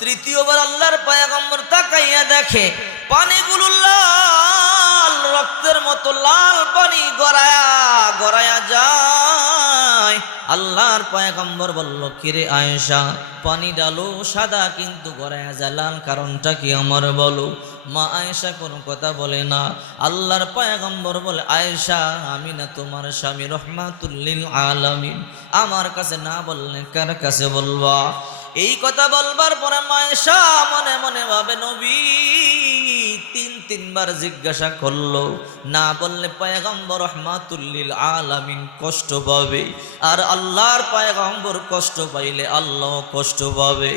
তৃতীয়বার আল্লাহর পয়গম্বর তাকাইয়া দেখে পানিগুলো লাল, রক্তের মতো লাল পানি গড়ায়া গড়ায়া যায়। আল্লাহর পয়গম্বর বলল, কিরে আয়েশা, পানি ডালো সাদা কিন্তু গড়ায়া যায় লাল, কারণটা কি আমার বলো। মা আয়েশা কোনো কথা বলে না। আল্লাহর পয়গম্বর বলে, আয়েশা, আমি না তোমার স্বামী রহমাতুল লিল আলামিন, আমার কাছে না বললে কার কাছে বলবা? এই কথা বলবার পরে মা আয়েশা মনে মনে ভাবে, নবী তিনবার জিজ্ঞাসা করলো, না বললে পয়গম্বর রহমাতুল লিল আলামিন কষ্ট পাবে, আর আল্লাহর পয়গম্বর কষ্ট পাইলে আল্লাহ কষ্ট পাবে।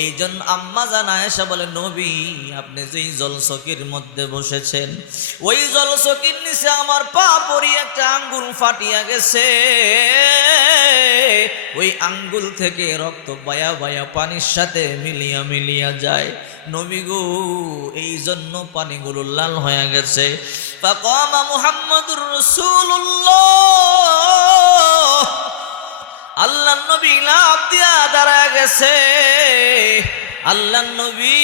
এই জন্য আম্মা জান আয়েশা বলে, নবী আপনি যেই জলচকির মধ্যে বসেছেন, ওই জলচকির নিচে আমার পা পড়ি একটা আঙ্গুল ফাটিয়া গেছে, ওই আঙ্গুল থেকে রক্ত বায়া বায়া পানির সাথে মিলিয়া মিলিয়া যায়। নবী গো, এই জন্য পানিগুলো লাল হয়ে গেছে। ফাকামা মুহাম্মাদুর রাসূলুল্লাহ, আল্লাহর নবী লাফ দিয়া দাঁড়ায় গেছে। আল্লাহর নবী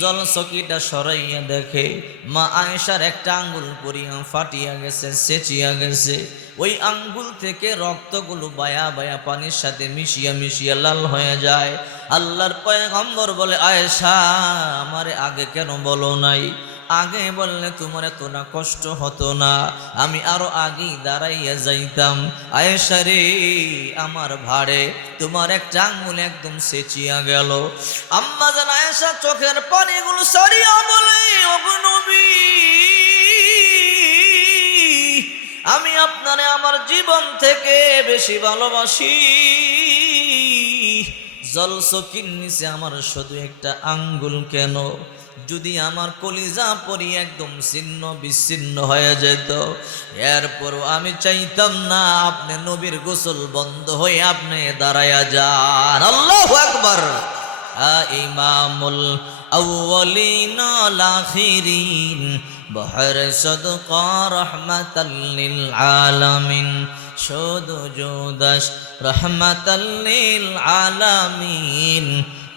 জলচকিটা সরাইয়া দেখে মা আয়েশার একটা আঙ্গুল পরিয়া ফাটিয়া গেছে, সেচিয়া গেছে। ওই আঙ্গুল থেকে রক্তগুলো বায়া বায়া পানির সাথে মিশিয়া মিশিয়া লাল হয়ে যায়। আল্লাহর পয়গম্বর বলে, আয়েশা, আমারে আগে কেন বলো নাই? আগে বললে তোমার এতটা কষ্ট হতো না, আমি আরো আগেই দাঁড়াইয়া যাইতাম। আয়েশা রে, আমার ভাড়ে তোমার একটা আঙ্গুল একদম সেচিয়া গেল। আম্মা জান আয়েশা চোখের পানিগুলো সরিয়া বলে, ওগো নবী, আমি আপনারে আমার জীবন থেকে বেশি ভালোবাসি। জলচকির নিচে আমার শুধু একটা আঙ্গুল কেন, যদি আমার কলিজা পরি একদম ছিন্ন বিচ্ছিন্ন হয়ে যেত, এরপরও আমি চাইতাম না আপনি নবীর গোসল বন্ধ হয়ে আপনি দাঁড়ায়া যান। আল্লাহু আকবার। ইমামুল আউয়ালিন ওয়াল আখিরিন, বহর সদকা রহমাতাল লিল আলামিন, শুধু জুদাস রহমাতাল লিল আলামিন,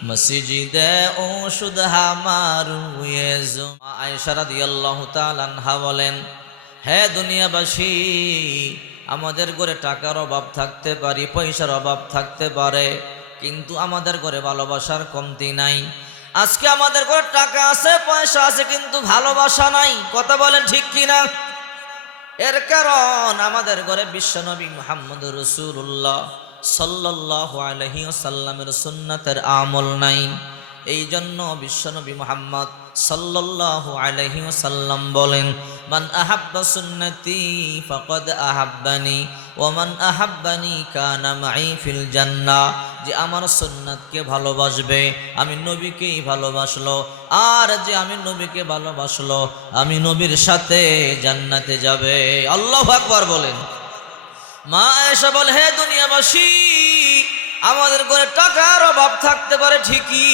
মসজিদে ওষুধ হামারু ইয়েজু। আয়েশা রাদিয়াল্লাহু তাআলা আনহা বলেন, হে দুনিয়াবাসী, আমাদের ঘরে টাকার অভাব থাকতে পারে, পয়সার অভাব থাকতে পারে, কিন্তু আমাদের ঘরে ভালোবাসার কমতি নাই। আজকে আমাদের ঘরে টাকা আছে, পয়সা আছে, কিন্তু ভালোবাসা নাই। কথা বলেন ঠিক কিনা? এর কারণ আমাদের ঘরে বিশ্বনবী মুহাম্মদুর রাসূলুল্লাহ সাল্লাল্লাহু আলাইহি ওয়াসাল্লামের সুন্নাতের আমল নাই। এই জন্য বিশ্বনবী মুহাম্মদ সাল্লাল্লাহু আলাইহি ওয়াসাল্লাম বলেন, মান আহাব্বা সুন্নতি ফাকাদ আহাব্বানি ওয়া মান আহাব্বানি কানা মাই ফিল জান্নাহ। যে আমার সুন্নাতকে ভালোবাসবে, আমি নবীকেই ভালোবাসলো, আর যে আমি নবীকে ভালোবাসলো, আমি নবীর সাথে জান্নাতে যাবে। আল্লাহু আকবার বলেন। মা আয়েশা বলে, হে দুনিয়াবাসী, আমাদের ঘরে টাকার অভাব থাকতে পারে ঠিকই,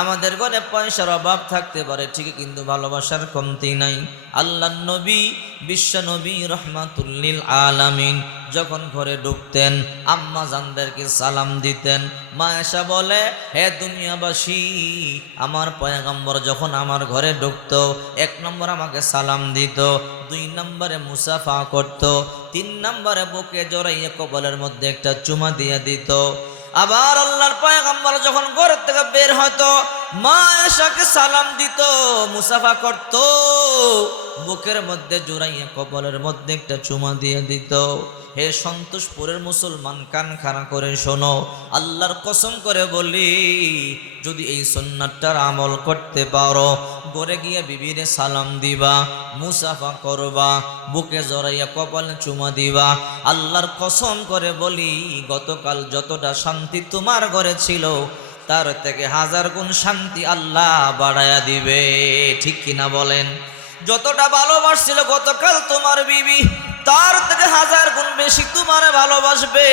আমাদের ঘরে পয়সার অভাব থাকতে পারে ঠিকই, কিন্তু ভালোবাসার কমতি নাই। আল্লাহর নবী বিশ্ব নবী রহমাতুল লিল আলামিন যখন ঘরে ঢুকতেন, আম্মা জানদেরকে সালাম দিতেন। মা আয়েশা বলে, হে দুনিয়াবাসী, আমার পয়গম্বর যখন আমার ঘরে ঢুকতো, 1 নম্বর আমাকে সালাম দিত, 2 নম্বরে মুসাফা করত, 3 নম্বরে বুকে জড়াইয়ে কবলের মধ্যে একটা চুমা দিয়ে দিত। আবার আল্লাহর পয়গম্বর যখন ঘর থেকে বের হতো, মা আয়েশাকে সালাম দিত, মুসাফা করত, বুকের মধ্যে জড়াইয়ে কবলের মধ্যে একটা চুমা দিয়ে দিত। হে সন্তোষপুরের মুসলমান, কান খাড়া করে শোনো, আল্লাহর কসম করে বলি, যদি এই সুন্নাতটার আমল করতে পারো, ঘরে গিয়ে বিবিরে সালাম দিবা, মুসাফা করবা, বুকে জড়াইয়া কপালে চুমা দিবা, আল্লাহর কসম করে বলি, গতকাল যতটা শান্তি তোমার ঘরে ছিল, তার থেকে 1000 গুণ শান্তি আল্লাহ বাড়ায়া দিবে। ঠিক কিনা বলেন? যতটা ভালোবাসছিল গতকাল তোমার বিবি, তার থেকে 1000 গুণ বেশি তোমারে ভালোবাসবে।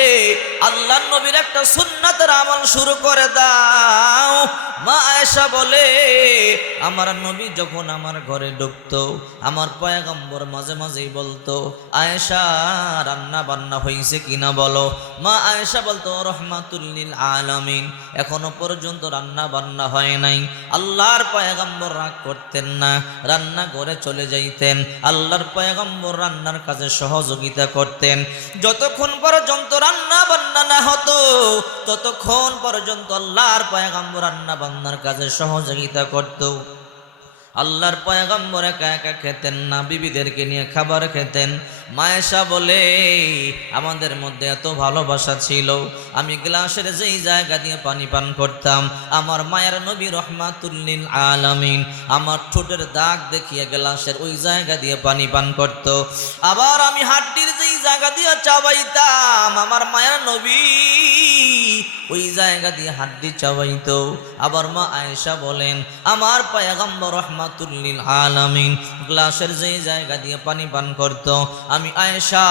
আল্লাহর নবীর একটা সুন্নাতের আমল শুরু করে দাও। মা আয়েশা বলে, আমার নবী যখন আমার ঘরে ঢুকতো, আমার পয়গম্বর মাঝে মাঝেই বলতো, আয়েশা রান্না বান্না হয়েছে কিনা বলো। মা আয়েশা বলতো, রহমাতুল লিল আলামিন, এখনো পর্যন্ত রান্না বান্না হয় নাই। আল্লাহর পয়গম্বর রাগ করতেন না, রান্না করে চলে যাইতেন। আল্লাহর পয়গম্বর রান্নার কাজে সহযোগিতা করতেন। যতক্ষণ পর্যন্ত রান্না বান্না না হতো ততক্ষণ পর্যন্ত আল্লাহর পয়গম্বর রান্না বান্নার কাজে সহযোগিতা করত। আল্লাহর পয়গম্বর একা একা খেতেন না, বিবিদেরকে নিয়ে খাবার খেতেন। মায়েশা বলে, আমাদের মধ্যে এত ভালোবাসা ছিল, আমি গ্লাসের যেই জায়গা দিয়ে পানি পান করতাম, আমার মায়ের নবী রহমাতুল লিল আলামিন আমার ঠোঁটের দাগ দেখিয়ে গ্লাসের ওই জায়গা দিয়ে পানি পান করত। আবার আমি হাড্ডির যেই জায়গা দিয়ে চাবাইতাম, আমার মায়ের নবী ওই জায়গা দিয়ে হাড্ডি চাবাইতো। আবার মা আয়েশা বলেন, আমার পয়গম্বর রহমাতুল লিল আলামিন গ্লাসের যেই জায়গা দিয়ে পানি পান করত, আমি আয়েশা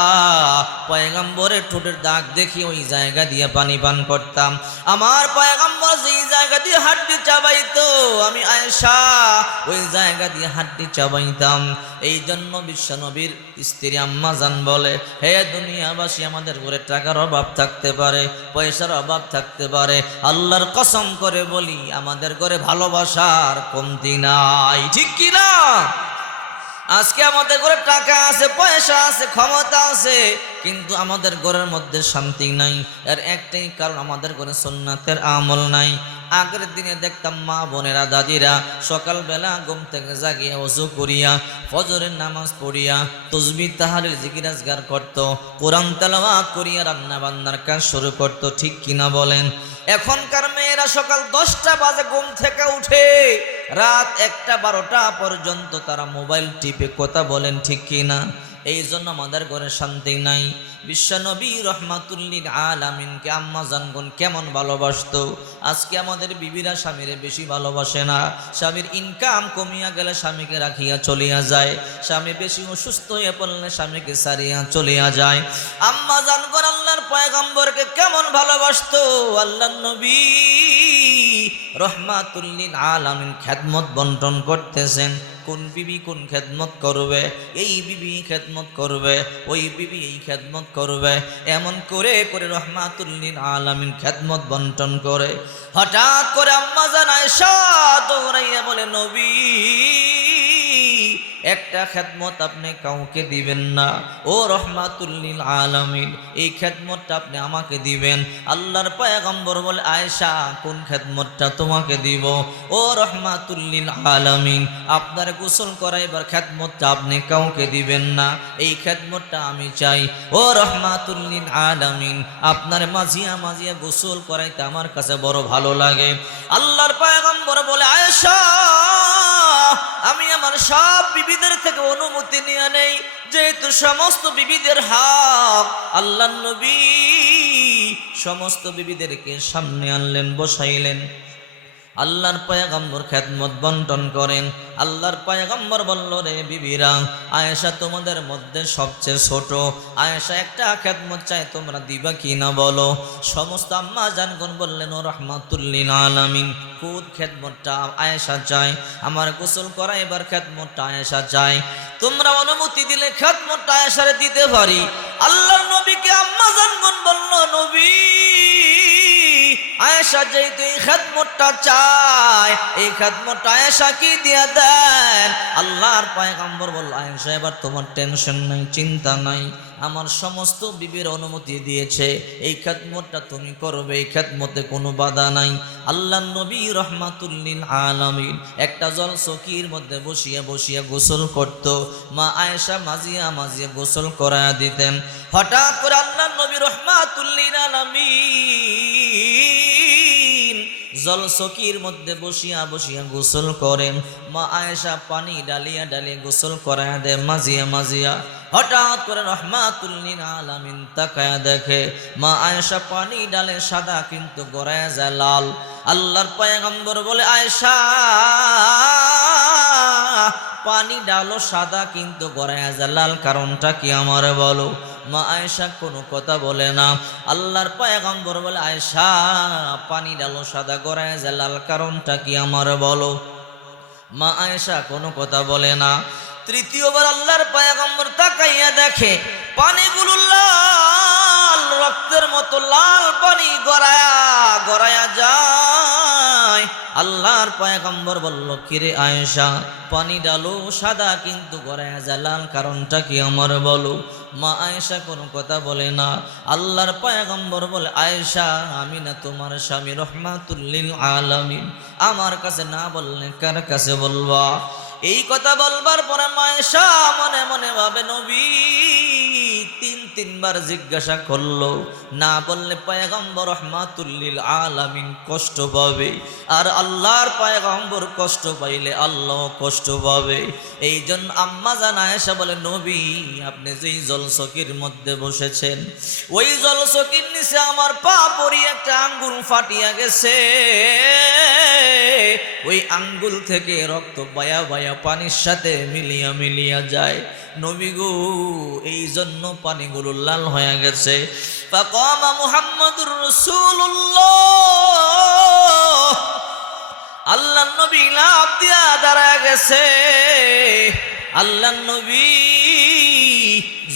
পয়গম্বরের ঠোঁটের দাগ দেখি ওই জায়গা দিয়ে পানি পান করতাম। আমার পয়গম্বর যেই জায়গা দিয়ে হাড্ডি চাবাইতো, আমি আয়েশা ওই জায়গা দিয়ে হাড্ডি চাবাইতাম। এই জন্য বিশ্বনবীর স্ত্রী আম্মা জান বলে, হে দুনিয়াবাসী, আমাদের ঘরে টাকার অভাব থাকতে পারে, পয়সার অভাব থাকতে পারে, আল্লাহর কসম করে বলি আমাদের ঘরে ভালোবাসার কমতি নাই। ঠিক কি না? আজকে আমাদের ঘরে টাকা আছে, পয়সা আছে, ক্ষমতা আছে, কিন্তু আমাদের ঘরের মধ্যে শান্তি নাই। এর একটাই কারণ, আমাদের ঘরে সুন্নাতের আমল নাই। আগের দিনে দেখতাম মা বোনেরা, দাদিরা সকালবেলা ঘুম থেকে জাগিয়া ওযু করিয়া ফজরের নামাজ পড়িয়া তাসবিহ তাহলিল জিকির আজকার করত, কোরআন তেলাওয়াত করিয়া রান্না বান্নার কাজ শুরু করত। ঠিক কিনা বলেন? এখনকার মেয়েরা সকাল 10টা বাজে ঘুম থেকে উঠে রাত 1টা 12টা পর্যন্ত তারা মোবাইল টিপে কথা বলেন। ঠিক কিনা? এই জন্য আমাদের ঘরে শান্তি নাই। বিশ্বনবী রহমাতুল লিল আলামিনকে আম্মা জানগণ কেমন ভালোবাসতো। আজকে আমাদের বিবিরা স্বামীরে বেশি ভালোবাসে না। স্বামীর ইনকাম কমিয়া গেলে স্বামীকে রাখিয়া চলিয়া যায়, স্বামী বেশি অসুস্থ হয়ে পড়লে স্বামীকে সারিয়া চলিয়া যায়। আম্মা জানগণ আল্লাহর পয়গম্বরকে কেমন ভালোবাসতো। আল্লাহর নবী রহমাতুল লিল আলামিন খেদমত বন্টন করতেছেন। কোন বিবি কোন খেদমত করবে, এই বিবি খেদমত করবে, ওই বিবি এই খেদমত করবে, এমন করে করে রহমাতুল লিল আলামিন খেদমত বন্টন করে। হঠাৎ করে আম্মা জান আয়েশা দৌড়াইয়া বলে, নবী একটা খেদমত আপনি কাউকে দিবেন না, ও রহমাতুল লিল আলামিন এই খেদমতটা আপনি আমাকে দিবেন। আল্লাহর পয়গম্বর বলে, আয়েশা কোন খেদমতটা তোমাকে দিব? ও রহমাতুল লিল আলামিন আপনার গোসল করাইবার খেদমতটা আপনি কাউকে দিবেন না, এই খেদমতটা আমি চাই। ও রহমাতুল লিল আলামিন আপনার মাঝিয়া মাঝিয়া গোসল করাইতে আমার কাছে বড় ভালো লাগে। আল্লাহর পয়গম্বর বলে, আয়েশা আমি আমার সব বিবিদের থেকে অনুমতি নিয়ে নেই, যেহেতু সমস্ত বিবিদের হক। আল্লাহর নবী সমস্ত বিবিদেরকে সামনে আনলেন, বসাইলেন। আল্লাহর পয়গম্বর খেদমত বন্টন করেন। আল্লাহর পয়গম্বর বলল, রে বিবিরা, আয়েশা তোমাদের মধ্যে সবচেয়ে ছোট, আয়েশা একটা খেদমত চাই, তোমরা দিবা কি না বলো? সমস্ত আম্মা জানগণ বললেন, ও রহমাতুল লিল আলামিন কোন খেদমতটা আয়েশা চাই? আমার গোসল করা এবার খেদমতটা আয়েশা চাই। তোমরা অনুমতি দিলে খেদমতটা আয়েশারে দিতে পারি। আল্লাহর নবীকে আম্মা জানগণ বলল, নবী আয়েশা যেহেতু এই খেদমতটা চায়, এই খেদমতটা আয়েশা কি দিয়া দেন? আল্লাহর পয়গম্বর বলল, আয়েশা এবার তোমার টেনশন নাই, চিন্তা নাই, আমার সমস্ত বিবির অনুমতি দিয়েছে, এই খেদমতটা তুমি করবে, এই খেদমতে কোনো বাধা নাই। আল্লাহর নবী রহমাতুল লিল আলামিন একটা জল চকির মধ্যে বসিয়া বসিয়া গোসল করত। মা আয়েশা মাজিয়া মাজিয়া গোসল করায়া দিতেন। হঠাৎ করে আল্লাহর নবী রহমাতুল লিল আলামিন জল চকির মধ্যে বসিয়া বসিয়া গোসল করেন। মা আয়েশা পানি ডালিয়া ডালিয়া গোসল করায়া দেয় মাজিয়া মাজিয়া। হঠাৎ করে রহমাতুল লিল আলামিন তাকায়া দেখে মা আয়েশা পানি ডালে সাদা, কিন্তু গড়ায়া যায় লাল। আল্লাহর পয়গম্বর বলে, আয়েশা পানি ডালো সাদা কিন্তু গড়াইয়া যায় লাল, কারণটা কি আমার বলো? মা আয়েশা কোনো কথা বলে না। আল্লাহর পয়গম্বর বলে, আয়েশা পানি ডালো সাদা গড়াইয়া যায় লাল, কারণটা কি আমার বলো? মা আয়েশা কোনো কথা বলে না। তৃতীয়বার আল্লাহর পয়গম্বর তাকাইয়া দেখে পানিগুলো লাল, রক্তের মতো লাল পানি গড়ায়া গড়ায়া যায়। আল্লাহর পয়গম্বর বলল, কিরে আয়েশা, পানি ডালো সাদা কিন্তু গড়ায়া যায় লাল, কারণটা কি আমার বলো? মা আয়েশা কোনো কথা বলে না। আল্লাহর পয়গম্বর বলে, আয়েশা আমি না তোমার স্বামী রহমাতুল লিল আলামিন, আমার কাছে না বললে কার কাছে বলবা? এই কথা বলবার পরে মা আয়েশা মনে মনে ভাবে, নবী তিনবার জিজ্ঞাসা করলো, না বললে পয়গম্বর রহমাতুল লিল আলামিন কষ্ট পাবে, আর আল্লাহর পয়গম্বর কষ্ট পাইলে আল্লাহ কষ্ট পাবে। এই জন্য আম্মা জান আয়েশা বলে, নবী আপনি যেই জলচকির মধ্যে বসেছেন ওই জলচকির নিচে আমার পা পড়ি একটা আঙ্গুল ফাটিয়া গেছে, ওই আঙ্গুল থেকে রক্ত বায়া বায়া পানির সাথে মিলিয়া মিলিয়া যায়। নবী গো এই জন্য পানিগুলো লাল হয়ে গেছে। ফাকামা মুহাম্মাদুর রাসূলুল্লাহ, আল্লাহর নবী লাফ দিয়া দাঁড়ায় গেছে। আল্লাহর নবী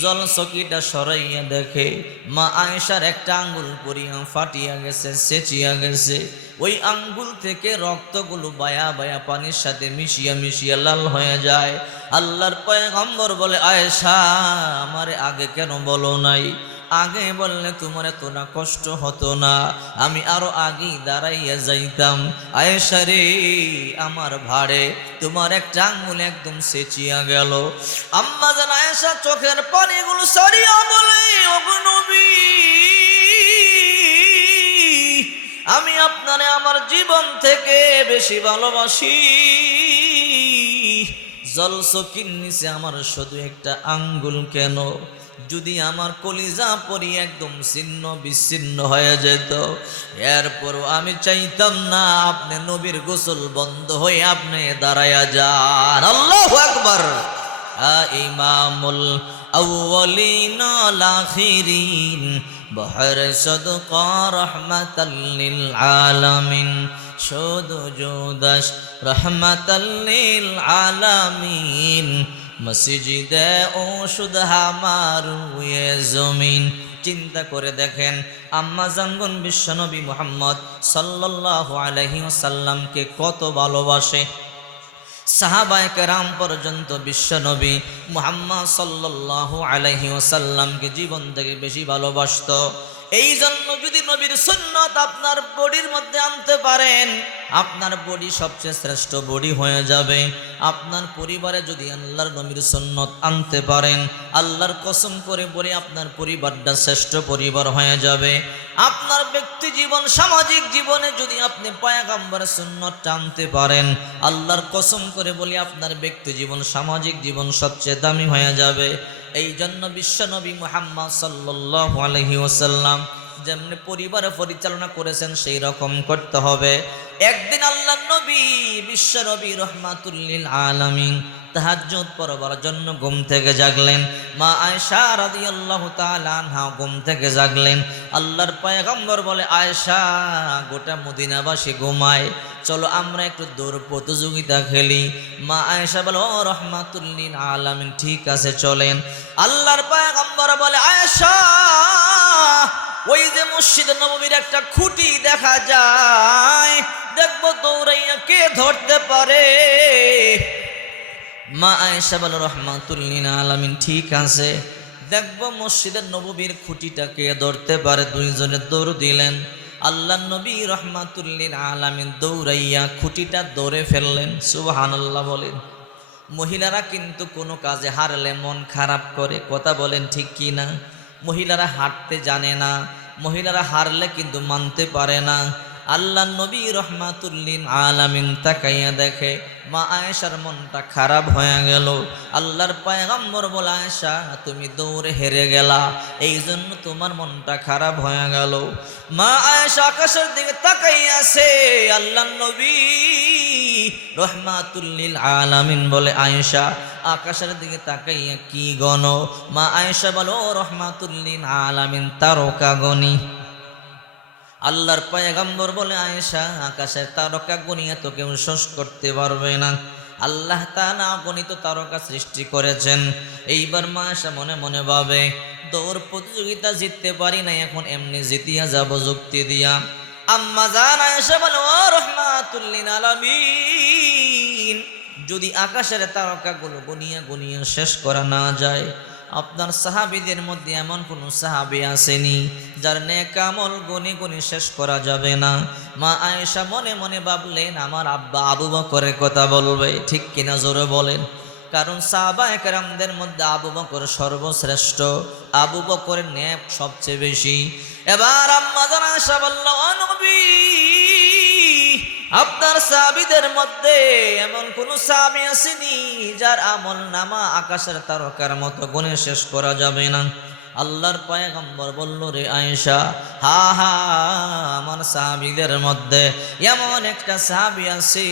জলচকিটা সরাইয়া দেখে মা আয়েশার একটা আঙ্গুল পরিয়া ফাটিয়া গেছে, সেচিয়া গেছে। ওই আঙ্গুল থেকে রক্তগুলো বায়া বায়া পানির সাথে মিশিয়া মিশিয়া লাল হয়ে যায়। আল্লাহর পয়গম্বর বলে, আয়েশা আমারে আগে কেন বলো নাই? আগে বললে তোমার এত না কষ্ট হতো না, আমি আরো আগেই দাঁড়াইয়া যাইতাম। আয়েশা রে আমার ভাড়ে তোমার একটা আঙ্গুল একদম সেচিয়া গেল। আম্মা জান আয়েশা চোখের পানিগুলো সরিয়া বলে, ওগো নবী আমি আপনারে আমার জীবন থেকে বেশি ভালোবাসি। জলচকির নিচে আমার শুধু একটা আঙ্গুল কেন, যদি আমার কলিজা পরি একদম ছিন্ন বিচ্ছিন্ন হয়ে যেত, এরপরও আমি চাইতাম না আপনি নবীর গোসল বন্ধ হয়ে আপনি দাঁড়ায়া যান। আল্লাহু আকবার। ইমামুল আউয়ালিন ওয়াল আখিরিন বহর সদকা রহমাতাল লিল আলামিন, শুধু জুদাস রহমাতাল লিল আলামিন, মসজিদে ওষুধ হামারুয়ে জমিন। চিন্তা করে দেখেন আম্মা জানগন বিশ্বনবী মুহাম্মদ সাল্লাল্লাহু আলাইহি ওয়াসাল্লামকে কত ভালোবাসে। সাহাবায়ে কেরাম পর্যন্ত বিশ্বনবী মুহাম্মদ সাল্লাল্লাহু আলাইহি ওয়াসাল্লামকে জীবন থেকে বেশি ভালোবাসতো। এই জন্য যদি নবীর সুন্নত আপনার বডির মধ্যে আনতে পারেন, আপনার বডি সবচেয়ে শ্রেষ্ঠ বডি হয়ে যাবে। আপনার পরিবারে যদি আল্লাহর নবীর সুন্নত আনতে পারেন, আল্লাহর কসম করে বলে আপনার পরিবারটা শ্রেষ্ঠ পরিবার হয়ে যাবে। আপনার ব্যক্তি জীবন সামাজিক জীবনে যদি আপনি পয়গম্বরের সুন্নতটা আনতে পারেন, আল্লাহর কসম করে বলি আপনার ব্যক্তি জীবন সামাজিক জীবন সবচেয়ে দামি হয়ে যাবে। এই জন্য বিশ্বনবী মুহাম্মদ সাল্লাল্লাহু আলাইহি ওয়াসাল্লাম যেমনি পরিবার পরিচালনা করেছেন সেই রকম করতে হবে। একদিন আল্লাহর নবী বিশ্বনবী রহমাতুল লিল আলামিন তাহাজ্জুদ পড়বার জন্য ঘুম থেকে জাগলেন। মা আয়েশা রাদিয়াল্লাহু তাআলা আনহা ঘুম থেকে জাগলেন। আল্লাহর পয়গম্বর বলে, আয়েশা গোটা মদিনাবাসী ঘুমায়, চলো আমরা একটু দৌড় প্রতিযোগিতা খেলি। মা আয়েশা বলে, ও রহমাতুল লিল আলামিন ঠিক আছে চলেন। আল্লাহর পয়গম্বর বলে, আয়েশা ওই যে মসজিদ নববীর একটা খুঁটি দেখা যায়, দেখবো দৌড়াইয়া কে ধরতে পারে। মা আয়েশা বলে, রহমাতুল লিল আলামিন ঠিক আছে, দেখবো মসজিদের নববীর খুঁটিটাকে ধরতে পারে। দুইজনে দৌড় দিলেন। আল্লাহ নবী রহমাতুল লিল আলামিন দৌড়াইয়া খুঁটিটা ধরে ফেললেন। সুবহানাল্লাহ বলেন। মহিলারা কিন্তু কোনো কাজে হারলে মন খারাপ করে, কথা বলেন ঠিক কি না? মহিলারা হাঁটতে জানে না, মহিলারা হারলে কিন্তু মানতে পারে না। আল্লাহ নবী রহমাতুল লিল আলামিন তাকাইয়া দেখে মা আয়েশার মনটা খারাপ হয়ে গেল। আল্লাহর পয়গম্বর বলে, আয়েশা তুমি দৌড়ে হেরে গেলা, এই জন্য তোমার মনটা খারাপ হয়ে গেল। মা আয়েশা আকাশের দিকে তাকাইয়া আছে। আল্লাহ নবী রহমাতুল লিল আলামিন বলে, আয়েশা আকাশের দিকে তাকাইয়া কি গনো? মা আয়েশা বলো, রহমাতুল লিল আলামিন তারকা গনি। আল্লাহর পয়গম্বর বলে, আয়েশা আকাশের তারকা গনিয়া তো কেউ শেষ করতে পারবে না। আল্লাহ তাআলা গণিত তারকা সৃষ্টি করেছেন। এইবার মা আয়েশা মনে মনে ভাবে, দৌড় প্রতিযোগিতা জিততে পারি না, এখন এমনি জিতিয়া যাব যুক্তি দিয়া। আম্মা জান আয়েশা বলে, ও রহমাতুল লিল আলামিন, যদি আকাশের তারকাগুলো গনিয়া গনিয়া শেষ করা না যায়, আপনার সাহাবীদের মধ্যে এমন কোন সাহাবী আসেনি যার নেক আমল গনি গনি শেষ করা যাবে না? মা আয়েশা মনে মনে ভাবলেন, আমার আব্বা আবু বকরের কথা বলবে, ঠিক কিনা জোরে বলেন? কারণ সাহাবায়ে কেরামদের মধ্যে আবু বকর সর্বশ্রেষ্ঠ, আবু বকরের নেক সবচেয়ে বেশি। এবার আম্মা জান আয়েশা বলল, ও নবী, আপনার সাহাবীদের মধ্যে এমন কোন সাহাবী আসেনি যার আমল নামা আকাশের তারকার মতো গুণে শেষ করা যাবে না? আল্লাহর পয়গম্বর বলল, রে আয়েশা, হা হা, আমার সাহাবীদের মধ্যে এমন একটা সাহাবী আছে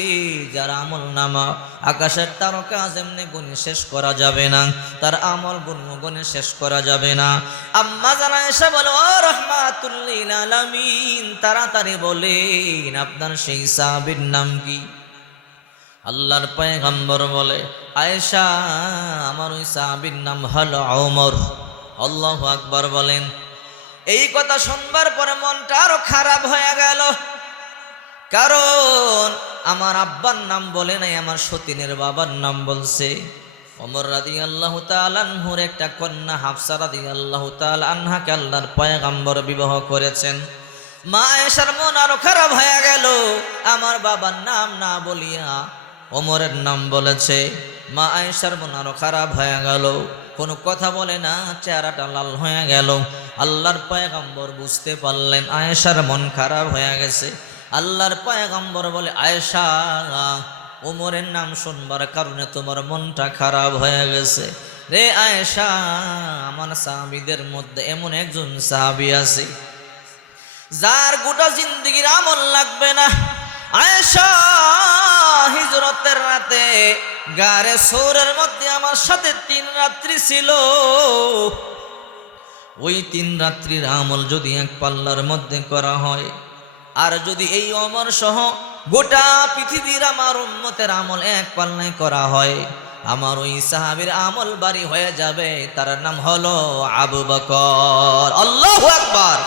যার আমল নামা আকাশের তারকা যেমনি গুণে শেষ করা যাবে না, তার আমল গুণে শেষ করা যাবে না। আম্মা জান আয়েশা বলো, ও রহমাতুল লিল আলামিন, তাড়াতাড়ি বলেন আপনার সেই সাহাবীর নাম কি? আল্লাহর পয়গম্বর বলে, আয়েশা, আমার ওই সাহাবীর নাম হলো ওমর। আল্লাহু আকবার বলেন। এই কথা শুনবার পরে মনটা আরো খারাপ হয়ে গেল, কারণ আমার আব্বার নাম বলে নাই, আমার সতীনের বাবার নাম বলছে। ওমর রাদিয়াল্লাহু তাআলা আনহুর একটা কন্যা হাফসা রাদিয়াল্লাহু তাআলা আনহাকে আল্লাহর পয়গম্বর বিবাহ করেছেন। মা আয়েশার মন আরো খারাপ হয়ে গেল, আমার বাবার নাম না বলিয়া ওমরের নাম বলেছে। মা আয়েশার মন আরো খারাপ হয়ে গেল, কোনো কথা বলে না, চেহারাটা লাল হয়ে গেল। আল্লাহর পয়গম্বর বুঝতে পারলেন আয়েশার মন খারাপ হয়ে গেছে। আল্লাহর পয়গম্বর বলে, আয়েশা, ওমরের নাম শুনবার কারণে তোমার মনটা খারাপ হয়ে গেছে। রে আয়েশা, আমার সাহাবীদের মধ্যে এমন একজন সাহাবী আছে যার গোটা জিন্দেগির আমল লাগবে না। আয়েশা, হিজরতের রাতে গারে সৌরের মধ্যে আমার সাথে 3 রাত্রি ছিল। ওই 3 রাত্রির আমল যদি এক পাল্লার মধ্যে করা হয়, আর যদি এই ওমর সহ গোটা পৃথিবীর আমার উম্মতের আমল এক পাল্লায় করা হয়, আমার ওই সাহাবীর আমল বাড়ি হয়ে যাবে। তার নাম হলো আবু বকর। আল্লাহু আকবার।